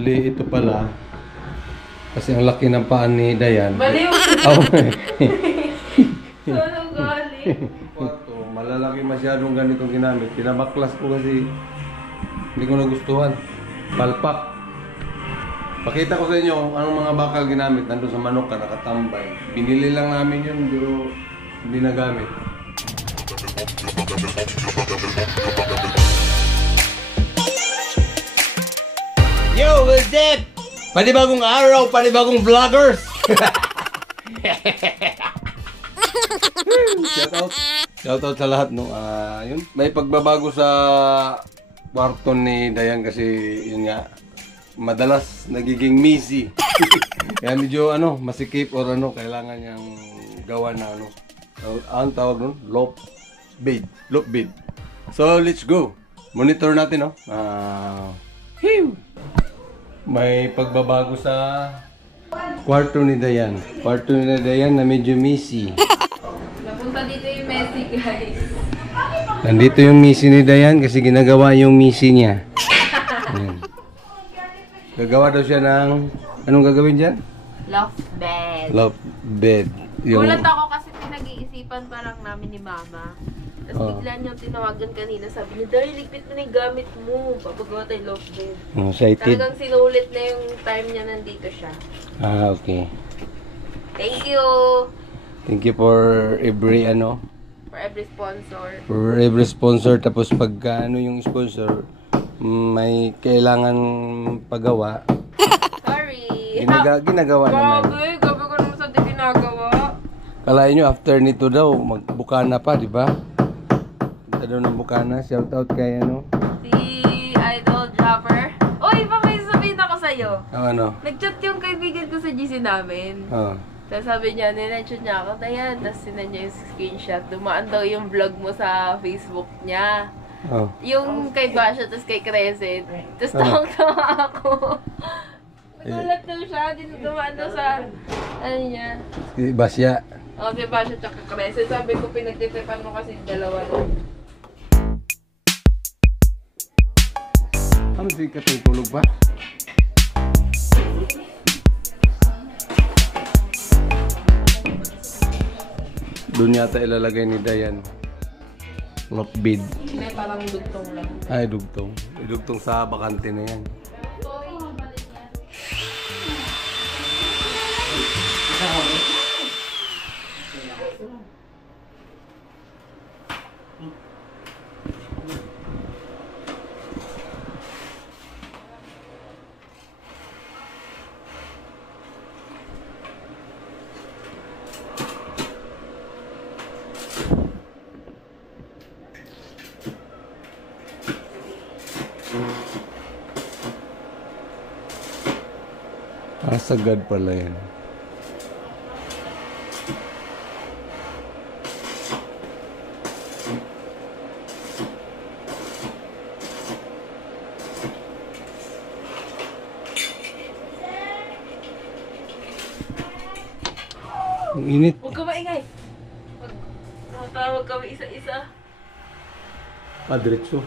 Bali, ito pala. Kasi ang laki ng paan ni Dayan. Baliw! Oh, Saan ang galing? malalaki masyadong ganitong ginamit. Pinabaklas ko kasi hindi ko nagustuhan. Palpak. Pakita ko sa inyo kung anong mga bakal ginamit. Nandun sa manok ka, nakatambay. Binili lang namin yun, pero hindi nagamit. Yo, what's up? Panibagong araw, panibagong vloggers! Shoutout sa lahat, no. Yun, may pagbabago sa kwarto ni Dayan kasi yun nga, madalas nagiging messy. Kaya medyo masikip or kailangan niyang gawa na ang tawag nun, loft bed. So, let's go. Monitor natin, no. May pagbabago sa kwarto ni Dayan. Kwarto ni Dayan na medyo messy. Napunta dito yung Messi, guys. Nandito yung misi ni Dayan kasi ginagawa yung misi niya. Ayan. Gagawa daw siya ng... Anong gagawin dyan? Loft bed. Loft bed. Gulat ako kasi pinag-iisipan parang namin ni Mama. Tapos bigla niyang tinawagan kanina. Sabi niya, Dari, ligpit mo na yung gamit mo. Papagawa tayo loft bed. Excited. Talagang sinulit na yung time niya nandito siya. Okay. Thank you! Thank you for every For every sponsor. for every sponsor. Tapos pagka yung sponsor, may kailangan pagawa. Sorry! Ginagawa naman. Gabi ko naman sa di ginagawa. Kalain nyo, after nito daw, magbukana pa, di ba? Punta daw ng bukana. Shoutout kay Si Idol Dropper. Uy, pa may sabihin ako sa'yo. Nag-chat yung kaibigan ko sa GC namin. Tapos sabi niya, ninention niya ako, Dayan. Tapos sinend niya yung screenshot. Dumaan daw yung vlog mo sa Facebook niya. Yung kay Basha, tapos kay Crescent. Tapos tawag-tawa ako. Nagulat daw siya. Dumaan daw sa, niya. Si Basya. Si Basha tsaka Crescent. Sabi ko, pinagtitipan mo kasi dalawa nun. Ano si katulog ba? Doon yata ilalagay ni Dayan. Loft bed. May parang dugtong lang. Ay, dugtong. Dugtong sa bakante na yan. Sagad pala yan. Ang init. Huwag ka maingay. Tawag kami isa-isa. Diretso.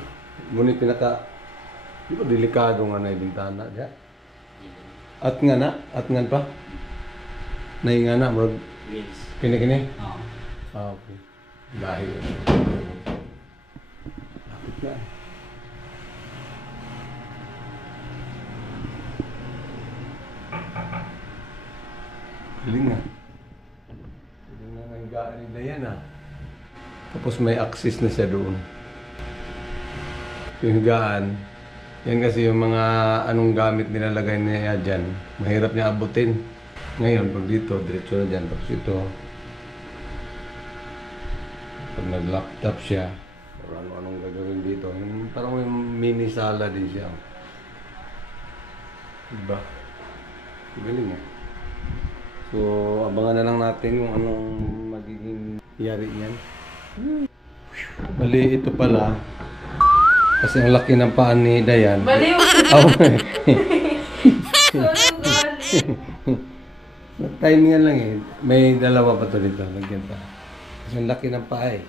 Ngunit di ba delikado nga na yung bintana dyan? At nga na? At nga pa? Nai nga na? Kini-kini? Oo. Okay. Dahil. Lapit na. Galing nga. Galing nga ng higaan ni Dayan Tapos may access na siya doon. Yung higaan. Yan kasi yung mga anong gamit nilalagay niya dyan. Mahirap niya abutin. Ngayon, pag dito, diretso na dyan. Tapos ito, pag nag-laptop siya, o ano-anong gagawin dito, yung, parang may mini sala din siya. Diba? Galing So, abangan na lang natin kung anong magiging yari niyan. Bali, ito pala. Kasi ang laki ng paan ni Dayan. Baliw! Timingan lang May dalawa pa to dito. Lagyan pa. Kasi ang laki ng paa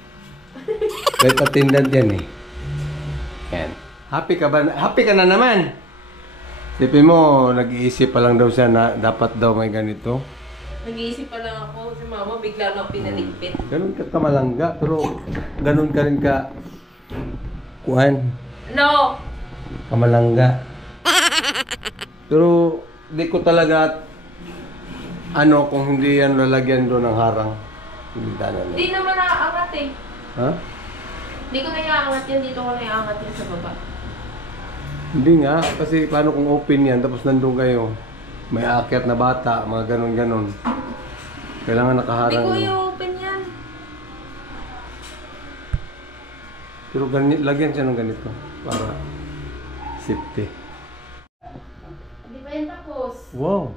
Kahit attendant yan Yan. Happy ka ba? Happy ka na naman! Sipin mo, nag-iisip pa lang daw siya na dapat daw may ganito. Nag-iisip pa lang ako, si mama bigla lang pinaligpit. Ganun ka kamalangga, pero ganun ka rin ka kuhan. No! Kamalangga. Pero di ko talaga kung hindi yan lalagyan doon ng harang. Hindi naman naaangat eh. Ha? Hindi ko na iaangat yan, dito ko na iaangat yan sa baba. Hindi nga, kasi paano kung open yan, tapos nandun kayo, may aakyat na bata, mga ganon-ganon. Kailangan nakaharang. Hindi ko i-open yan. Pero lagyan siya ng ganito, para safety. Hindi pa yan tapos. Wow!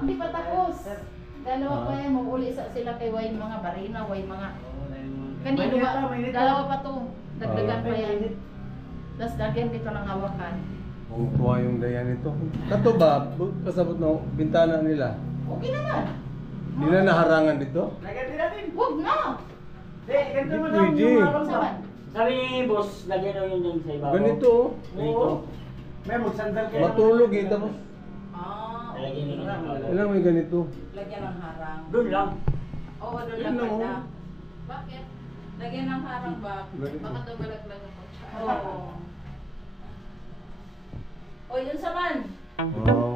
Hindi pa tapos. Dalawa pa yan, mag-uli sila kay Wayne mga barina, Wayne mga... Kanino ba? Dalawa pa to. Dagdagan pa yan. Tapos lagyan dito ng hawakan. Kung tuwa yung dayan nito. Kato ba, kasabot ng bintana nila? Okay naman. Hindi na naharangan dito? Huwag na. Hindi pwede. Saan? Sabi boss, lagyan lang yun sa ibabaw. Ganito oh. Ganito. May magsandal kayo. Matulog eh, tapos Lagyan nyo lang. kailangan may ganito. Lagyan ng harang. Doon lang. Oo, doon Yun lang lang, banda. oh. Bakit? Lagyan ng harang ba? Ganito. Baka daw balaglag ako siya. Oo. O, yun sa man. Wow.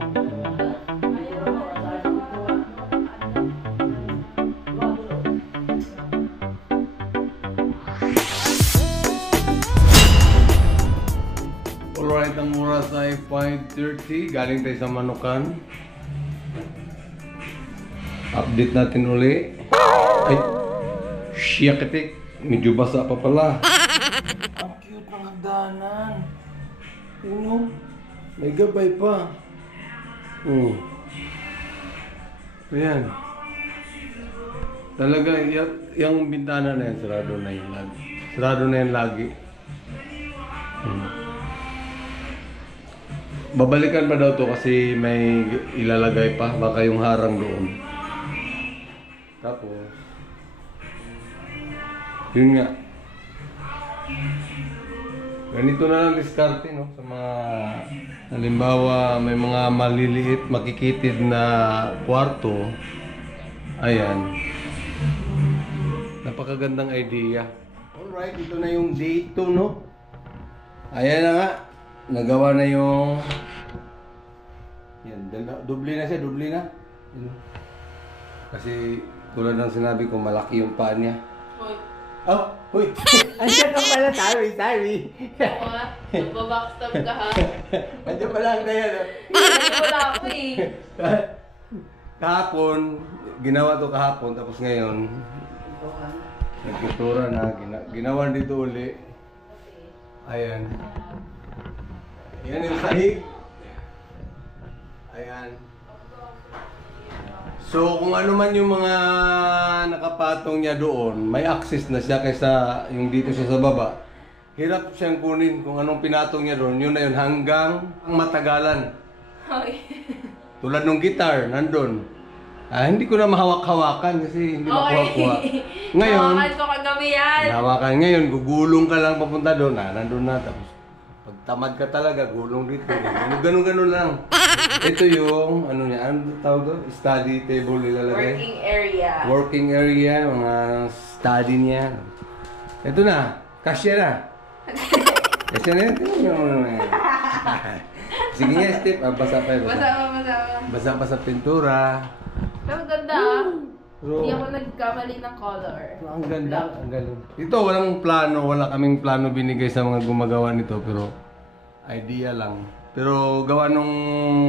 Alright, ang oras ay 5:30. Galing tayo sa Manukan. Update natin uli. Ay, shiyakitik. Medyo basa pa pala. Ang cute ng hagdanan. May gabay pa. Ayan. Talaga, yung bintana na yan, sarado na yan lagi. Sarado na yan lagi. Babalikan pa daw to kasi may ilalagay pa, baka yung harang doon. Tapos, yun nga. Ganito na lang diskarte, no? Sa mga, halimbawa, may mga maliliit, makikitid na kwarto. Ayan. Napakagandang idea. Alright, ito na yung day 2, no? Ayan na nga. Nagawa na yung... Yan, doble na siya, doble na. Kasi tulad ng sinabi ko, malaki yung paa niya. Hoy. Oh, huy! Andiyan ka pala, sorry. Oo nga, nagbabackstab ka ha. Andiyan pala ang dayan. Hindi wala ako eh. Kahapon, ginawa to kahapon, tapos ngayon, nagkutura na, ginawa dito uli. Ayan. Ayan yung sahig. Ayan. So, kung ano man yung mga nakapatong niya doon, may access na siya kaysa yung dito siya sa baba. Hirap siyang kunin kung anong pinatong niya doon. Yun na yun hanggang matagalan. Okay. Tulad ng gitar, nandun. Hindi ko na mahawak-hawakan kasi hindi makuha-kuha. Ngayon, hawakan ko kagabi yan. hawakan. Ngayon, gugulong ka lang papunta doon. Nandun na. Tapos, pag tamad ka talaga, gulong dito. Ganun-ganun lang. Ito yung, ano niya, ano tawag doon? Study table nilalagay. Working area. Working area, mga study niya. Ito na, kasya na. Kasya na ito. Sige nga, Steve. Basa pa. Basa pa sa pintura. Pero ganda ah. Pero, Hindi ako nagkamali ng color. ang ganda, ang galing. Ito, walang plano, wala kaming plano binigay sa mga gumagawa nito, pero idea lang. Pero gawa nung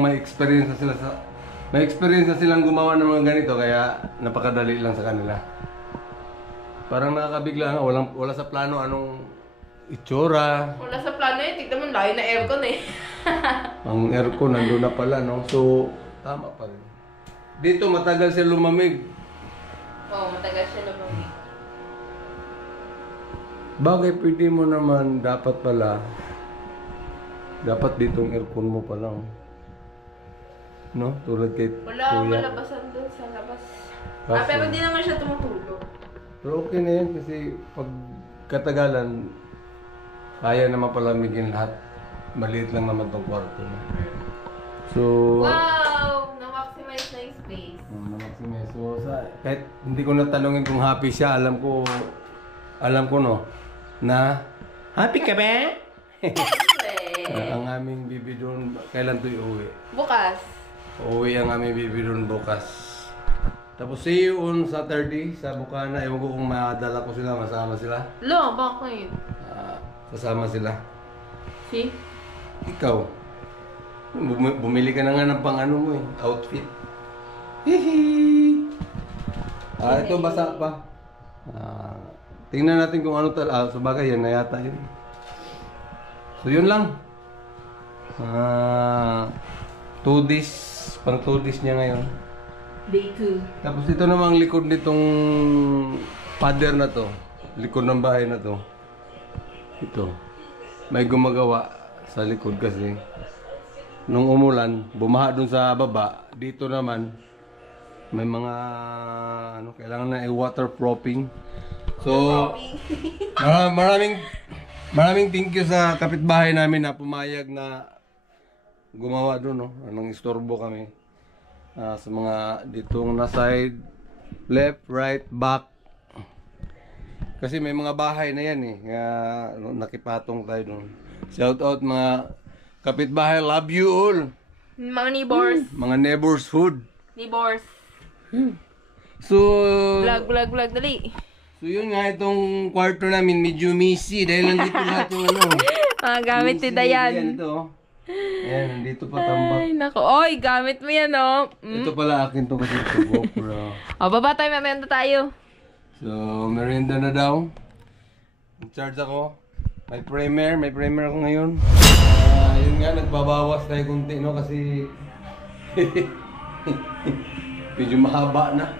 may experience na silang gumawa ng mga ganito, kaya napakadali lang sa kanila. Parang nakakabigla nga, wala sa plano anong itsura. Wala sa plano eh. Tignan mo, layo na aircon eh. Ang aircon nandun na pala, no? So, tama pa rin. Dito matagal siya lumamig. Oo, matagal siya lumamig. Bagay, pwede mo naman, dapat pala, dapat ditong aircon mo pa lang. No? Tulad kay Wala, Kuya. malabasan doon sa labas. Kaso- Pero hindi naman siya tumutulog. Pero okay na yan kasi pag katagalan, kaya naman palamigin lahat. maliit lang naman tong kwarto na. So, Wow! Na-maximize na yung space. na-maximize. So, kahit hindi ko natanungin kung happy siya, alam ko no, na happy ka ba? Ang aming bibi doon, kailan to iuwi? Bukas. Uuwi ang aming bibi doon bukas. Tapos see you on Saturday sa Bukana. Ewan ko kung madala ko sila, masama sila. Lo, bakit? Kasama sila. See? Ikaw, bumili ka na nga ng pang-ano mo eh, outfit. Hihi! Ito basa pa. Tingnan natin kung ano talaga. Sa bagay yan na yata yun. So yun lang. 2 days, pang 2 days niya ngayon. Day 2. Tapos ito namang likod nitong pader na to. Likod ng bahay na to. Ito. May gumagawa sa likod kasi. Nung umulan, bumaha dun sa baba. Dito naman, may mga kailangan na i-waterproofing. So, maraming thank you sa kapitbahay namin na pumayag na gumawa doon, no? Anong istorbo kami. Sa mga ditong na side, left, right, back. Kasi may mga bahay na yan eh. Nakipatong tayo doon. Shout out mga kapitbahay, love you all. Mga neighbors. Mga neighbors food. Neighbors. So, Vlog, dali. So yun nga, itong kwarto namin medyo messy dahil nandito lahat yung Gamit ni Dayan. Yan ito. Ayan, nandito pa tambak. Ay, nako. Oy, gamit mo yan, oh. Ito pala akin to kasi ito GoPro. Baba tayo, merienda tayo. So, merienda na daw. In charge ako. May primer ako ngayon. Yun nga, nagbabawas tayo kunti, no? Kasi medyo mahaba na.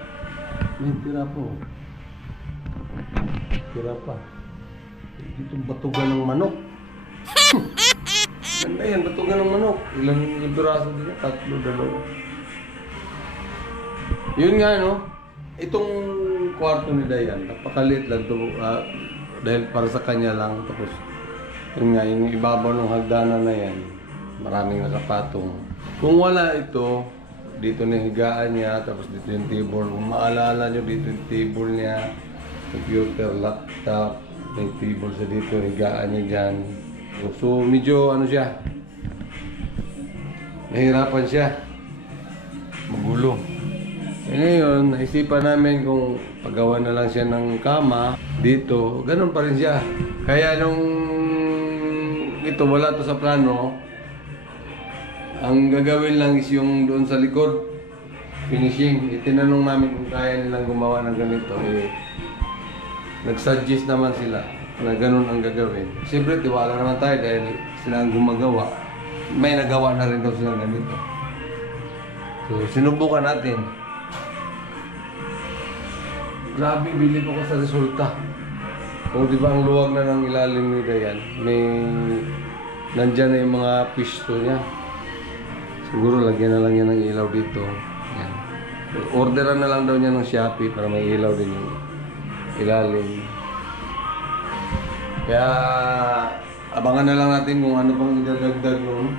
May tira po. Tira pa. Dito batugan ng manok. Ganda yan, batugan ng manok. Ilang piraso din yan? 3, 2. Yun nga, no? Itong kwarto ni Dayan, napakaliit lang ito. Dahil para sa kanya lang. Tapos, yun nga, yung ibabaw ng hagdanan na yan, maraming nakapatong. Kung wala ito, dito na higaan niya, tapos dito yung table. Kung maalala nyo, dito yung table niya, computer, laptop, may table sa dito, higaan niya dyan. So, medyo siya, nahirapan siya, magulo. E ngayon, naisipan namin kung paggawa na lang siya ng kama dito, ganun pa rin siya. Kaya nung ito, wala to sa plano, ang gagawin lang is yung doon sa likod, finishing. Itinanong namin kung kaya nilang gumawa ng ganito. Nag-suggest naman sila na ganun ang gagawin. Siyempre, tiwala naman tayo dahil sila ang gumagawa. May nagawa na rin daw sila ganito. So, sinubukan natin. Grabe, bilib ako sa resulta. O, di ba ang luwag na ng ilalim ni Dayan? Nandyan na yung mga pisto niya. Siguro, lagyan na lang niya ng ilaw dito. Yan. Orderan na lang daw niya ng Shopee para may ilaw din yung ilalim. Kaya abangan na lang natin kung ano pang idadagdag nun.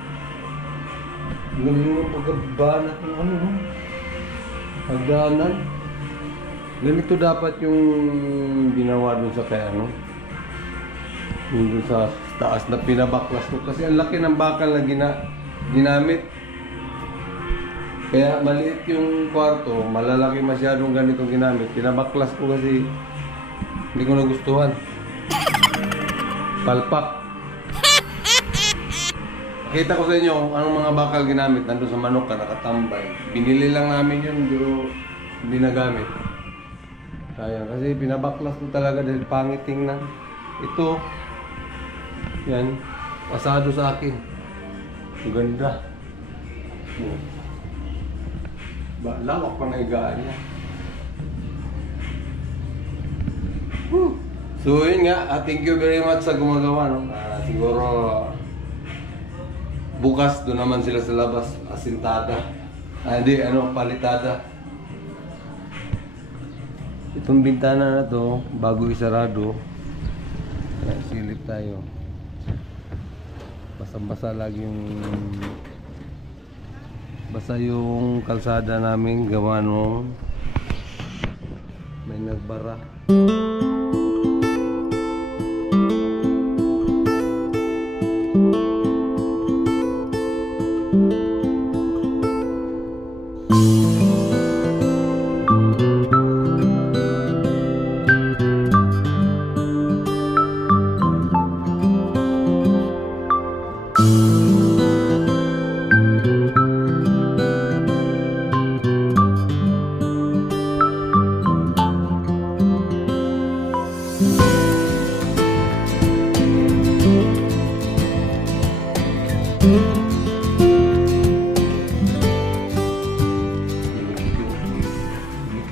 Galing mo pagkabanat ng hagdanan. Ganito dapat yung ginawa dun sa kaya yung dun sa taas na pinabaklas ko. Kasi ang laki ng bakal na ginamit. Kaya maliit yung kwarto, malalaki masyadong ganitong ginamit. Pinabaklas ko kasi hindi ko nagustuhan. Palpak. Nakita ko sa inyo kung anong mga bakal ginamit. Nandun sa manok ka, nakatambay. Binili lang namin yun, pero hindi nagamit. Kaya kasi pinabaklas ko talaga dahil pangit tingnan. Ito, yan, pasado sa akin. Ang ganda. Lawak pa na higaan niya. So yun nga, thank you very much sa gumagawa, no? Siguro bukas doon naman sila sa labas, asintada. Hindi, palitada. Itong bintana na to, bago isarado, silip tayo. Basang-basa lagi yung basa yung kalsada namin gawa nung may nagbara.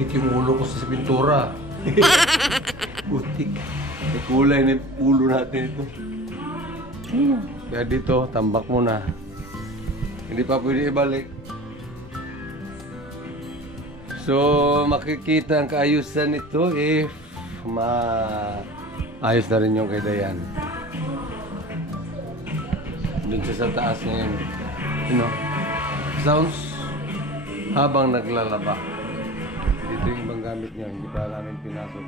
Likit yung ulo ko sa pintura. Putik. May kulay na ulo natin ito. Kaya dito, tambak muna. Hindi pa pwede ibalik. So, makikita ang kaayusan nito if maayos na rin yung kay Dayan. Doon siya sa taas ngayon. You know, sounds habang naglalaba. Dito yung ibang gamit niya, hindi pa namin pinasok.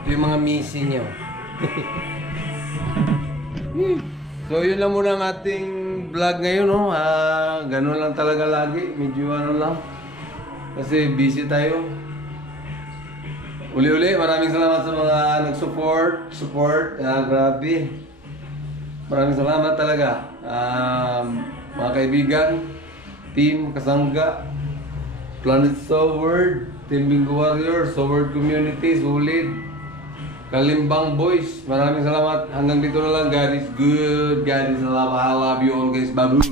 Ito yung mga misi niya. So yun lang muna ang ating vlog ngayon, no? Ganun lang talaga lagi, medyo ano lang. Kasi busy tayo. Uli-uli, maraming salamat sa mga nag-support. Grabe. Maraming salamat talaga. Mga kaibigan, team Kasangga, Planet Sword, Team Bingo Warrior, Sword Community, Solid, Kalimbang Boys. Maraming salamat. Hanggang dito na lang. God is good. God is love. I love you all guys. Babu.